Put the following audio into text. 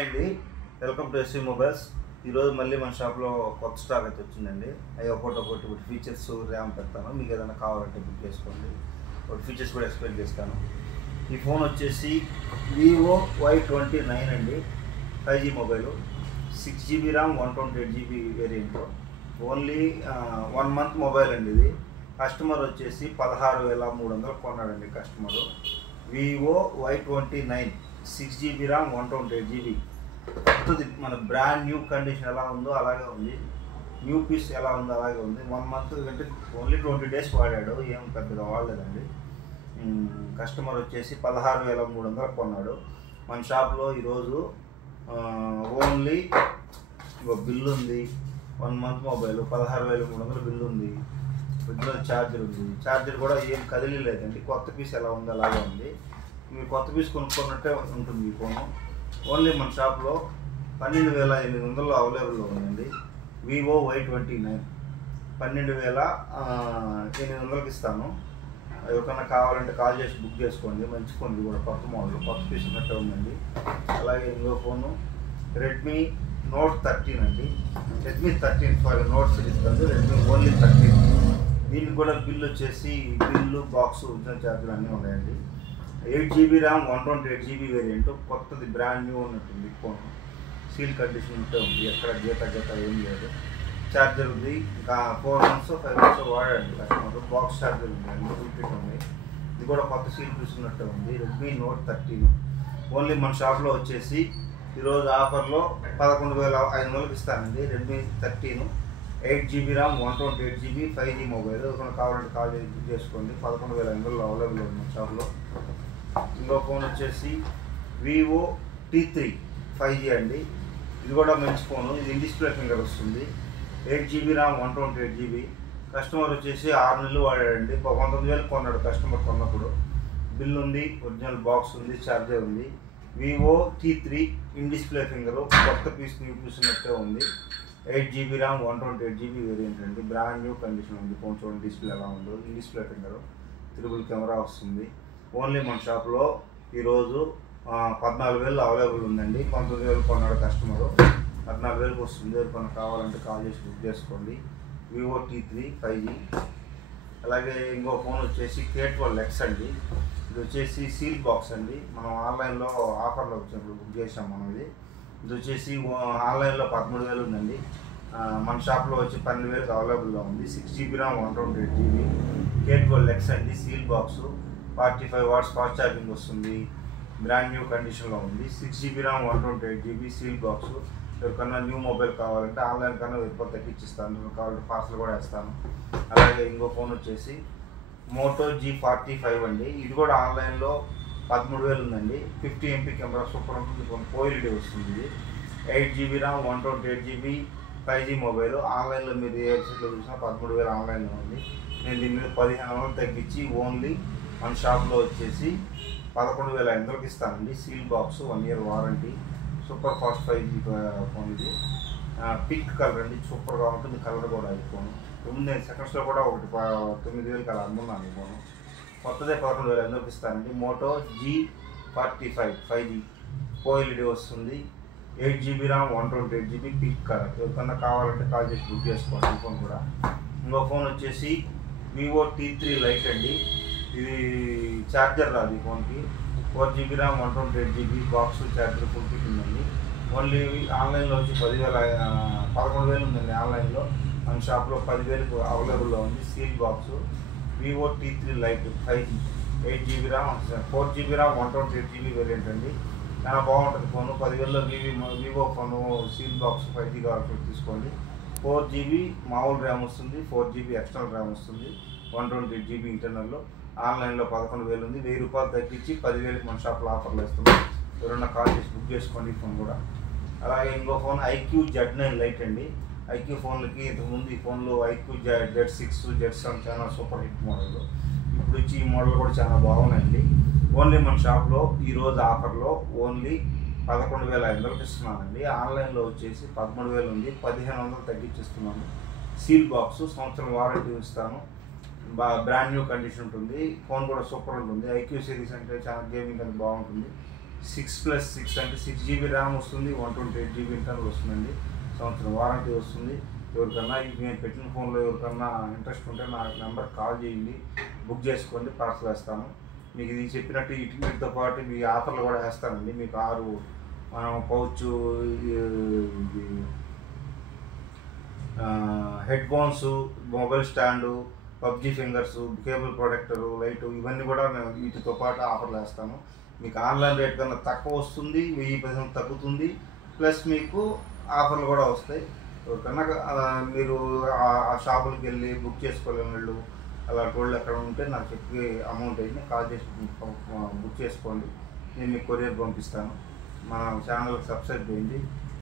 అండి welcome to SV mobiles. ఈరోజు మళ్ళీ మన షాప్లో కొత్త స్టాక్ అయితే వచ్చిందండి. అవి ఒకటి ఫీచర్స్ ర్యామ్ పెడతాను, మీకు ఏదైనా కావాలంటే బుక్ చేసుకోండి. ఒకటి ఫీచర్స్ కూడా ఎక్స్ప్లెయిన్ చేస్తాను. ఈ ఫోన్ వచ్చేసి వివో Y29 అండి, 5G mobile, 6GB RAM, 128GB variant. Only 1 month mobile అండి. ఇది కస్టమర్ వచ్చేసి 16,300 కొన్నాడండి customer. Vivo Y29 6GB RAM, 128GB. కొత్తది, మన బ్రాండ్ న్యూ కండిషన్ ఎలా ఉందో అలాగే ఉంది, న్యూ పీస్ ఎలా ఉందో అలాగే ఉంది. 1 మంత్ అంటే ఓన్లీ 20 డేస్ వాడాడు, ఏం పెద్దగా వాడలేదండి. కస్టమర్ వచ్చేసి 16,300 కొన్నాడు. మన షాప్లో ఈరోజు ఓన్లీ బిల్లు ఉంది. 1 మంత్ మొబైల్ 16,300 బిల్లు ఉంది. ఒరిజినల్ ఛార్జర్ ఉంది. ఛార్జర్ కూడా ఏం కదిలేదండి, కొత్త పీస్ ఎలా ఉందో అలాగే ఉంది. మీరు కొత్త పీస్ కొనుక్కున్నట్టే ఉంటుంది ఈ ఫోను. ఓన్లీ మన షాప్లో 12,800 అవైలబుల్లో ఉందండి. వివో Y29 12,800కి ఇస్తాను. ఎవరికన్నా కావాలంటే కాల్ చేసి బుక్ చేసుకోండి. మంచి ఫోన్, ఇది కూడా కొత్త మోడల్, కొత్త పీస్ ఉన్నట్టే ఉందండి. అలాగే ఇంకో ఫోను రెడ్మీ నోట్ 13 అండి. రెడ్మీ 13 నోట్ సిరీస్ కాదు, రెడ్మీ ఓన్లీ 13. దీనికి కూడా బిల్ వచ్చేసి బిల్లు, బాక్స్, ఒరిజినల్ ఛార్జర్ అన్నీ ఉన్నాయండి. 8GB RAM, 128GB variant. కొత్తది, బ్రాండ్ న్యూ ఉన్నట్టుంది ఫోన్. సీల్ కండిషన్ ఉంటే ఉంది, ఎక్కడ గీత ఏం లేదు. ఛార్జర్ ఉంది. ఇంకా 4 months 5 months వాడండి కస్టమర్. బాక్స్ ఛార్జర్ ఉంది అండి, ఫుల్ ఉంది. ఇది కూడా కొత్త సీల్ చూసినట్టే ఉంది. రెడ్మీ నోట్ 13 ఓన్లీ మన షాప్లో వచ్చేసి ఈరోజు ఆఫర్లో 11,500కి ఇస్తానండి. Redmi 13 8GB RAM, 128GB 5G mobile. ఎవరైనా కావాలంటే కాల్ చేసి బుక్ చేసుకోండి. 11,500 అవైలబుల్ ఉంది మన షాప్లో. ఇంకో ఫోన్ వచ్చేసి వివో T3 5G అండి. ఇది కూడా మంచి ఫోను. ఇది డిస్ప్లే ఫింగర్ వస్తుంది. 8GB RAM, 128GB. కస్టమర్ వచ్చేసి 6 నెలలు వాడాడండి. 19,000 కొన్నాడు కస్టమర్ కొన్నప్పుడు. బిల్ ఉంది, ఒరిజినల్ బాక్స్ ఉంది, ఛార్జర్ ఉంది. వివో T3 డిస్ప్లే ఫింగరు, కొత్త పీస్ న్యూ పీస్ ఉన్నట్టే ఉంది. 8GB ర్యామ్, 128GB వేరియంట్ అండి. బ్రాండ్ న్యూ కండిషన్ ఉంది ఫోన్. చూడండి డిస్ప్లే ఎలా ఉందో. డిస్ప్లే ఫింగరు, త్రిబుల్ కెమెరా వస్తుంది. ఓన్లీ మన షాప్లో ఈరోజు 14,000 అవైలబుల్ ఉందండి. 19,000 కొన్నాడు కస్టమరు, 14,000కి వస్తుంది. ఎవరికైనా కావాలంటే కాల్ చేసి బుక్ చేసుకోండి. Vivo T3 5G. అలాగే ఇంకో ఫోన్ వచ్చేసి K12X అండి. ఇది వచ్చేసి సీల్ బాక్స్ అండి. మనం ఆన్లైన్లో ఆఫర్లో వచ్చినప్పుడు బుక్ చేసాం మనం. ఇది వచ్చేసి ఆన్లైన్లో 13,000 ఉందండి. మన షాప్లో వచ్చి 12,000కి అవైలబుల్గా ఉంది. 6GB RAM, 128GB. K12X అండి, seal box, 45 watts fast charging వస్తుంది. బ్రాండ్ న్యూ కండిషన్లో ఉంది. 6GB RAM, 128GB seal box. ఎవరికన్నా న్యూ మొబైల్ కావాలంటే ఆన్లైన్ కన్నా ఎక్కువ తగ్గించిస్తాను, కావాలంటే పార్సల్ కూడా వేస్తాను. అలాగే ఇంకో ఫోన్ వచ్చేసి మోటో G45 అండి. ఇది కూడా ఆన్లైన్లో 13,000 ఉందండి. 50 MP కెమెరా, సూపర్ ఉంటుంది. పోయిలిటీ వస్తుంది. ఇది 8GB RAM, 128GB 5G mobile. ఆన్లైన్లో మీరు ఏ వెబ్సైట్లో చూసినా 13,000 ఆన్లైన్లో ఉంది. నేను దీని మీద 15,000 తగ్గించి ఓన్లీ మన షాప్లో వచ్చేసి 11,500కి ఇస్తానండి. Seal box, 1 year warranty. Super fast 5G phone. ఇది పింక్ కలర్ అండి, సూపర్గా ఉంటుంది. కలర్ కూడా ఈ ఫోన్ ఉంది. సెకండ్స్లో కూడా ఒకటి 9,000కి అలా అమ్మున్నాను ఈ ఫోను. కొత్తదే 11,500కి ఇస్తానండి. మోటో G45 5G పోయిలిటీ వస్తుంది. 8GB RAM, 128GB pink colour. ఎవరికన్నా కావాలంటే కాల్ చేసి బుక్ చేసుకోండి ఈ ఫోన్ కూడా. ఇంకో ఫోన్ వచ్చేసి వివో T3 లైట్ అండి. ఇది ఛార్జర్ రాదు ఈ ఫోన్కి. 4GB RAM, 128GB box, charger full fit ఉందండి. ఓన్లీ ఆన్లైన్లో వచ్చి 11,000 ఉందండి ఆన్లైన్లో. మన షాప్లో 10,000కు అవైలబుల్లో ఉంది. Seal box vivo T3 light 5G 8GB RAM, 4GB RAM, 128GB variant అండి. చాలా బాగుంటుంది ఫోను. 10,000లో vivo phone seal box 5G కావాల్సి తీసుకోండి. 4GB మామూలు ర్యామ్ వస్తుంది, 4GB ఎక్స్టర్నల్ ర్యామ్ వస్తుంది, 128GB ఇంటర్నల్లో. ఆన్లైన్లో 11,000 ఉంది. 1,000 రూపాయలు తగ్గించి 10,000కి మన షాప్లో ఆఫర్లు వేస్తున్నాం. ఎవరైనా కాల్ చేసి బుక్ చేసుకోండి ఈ ఫోన్ కూడా. అలాగే ఇంకో ఫోన్ IQ Z9 లైట్ అండి. IQ ఫోన్లకి ఇంతకుముందు ఈ ఫోన్లో IQ Z6, Z7 చాలా సూపర్ హిట్ మోడల్. ఇప్పుడు వచ్చి ఈ మోడల్ కూడా చాలా బాగున్నాయండి. ఓన్లీ మన షాప్లో ఈరోజు ఆఫర్లో ఓన్లీ 11,500కి ఇస్తున్నానండి. ఆన్లైన్లో వచ్చేసి 13,000 ఉంది, 1,500 తగ్గించిస్తున్నాను. సీల్ బాక్స్, సంవత్సరం వారంటీ ఇస్తాను. బ్రాండ్ న్యూ కండిషన్ ఉంటుంది. ఫోన్ కూడా సూపర్ ఉంటుంది. IQ సిరీస్ అంటే చాలా గేమింగ్ అని బాగుంటుంది. 6+6 అంటే 6 GB ర్యామ్ వస్తుంది, 128 GB ఇంటర్నల్ వస్తుందండి. సంవత్సరం వారంటీ వస్తుంది. ఎవరికన్నా నేను పెట్టిన ఫోన్లో ఎవరికన్నా ఇంట్రెస్ట్ ఉంటే నా నెంబర్ కాల్ చేయండి, బుక్ చేసుకోండి, పార్సల్ వేస్తాను. మీకు ఇది చెప్పినట్టు వీటితో పాటు మీ ఆఫర్లు కూడా వేస్తానండి. మీకు 6 pouch head phones, mobile stand, PUBG fingers, cable protector, light, ఇవన్నీ కూడా మేము వీటితో పాటు ఆఫర్లు వేస్తాను. మీకు ఆన్లైన్ రేట్ కన్నా తక్కువ వస్తుంది, 1000% తగ్గుతుంది, ప్లస్ మీకు ఆఫర్లు కూడా వస్తాయి. కన్నా మీరు ఆ షాపులకు వెళ్ళి బుక్ చేసుకోలేని వాళ్ళు అలాంటి వాళ్ళు ఎక్కడ ఉంటే నాకు చెప్పి అమౌంట్ అయితే కాల్ చేసి బుక్ చేసుకోండి, నేను మీకు కొరియర్ పంపిస్తాను. మన ఛానల్కి సబ్స్క్రైబ్ చేయండి.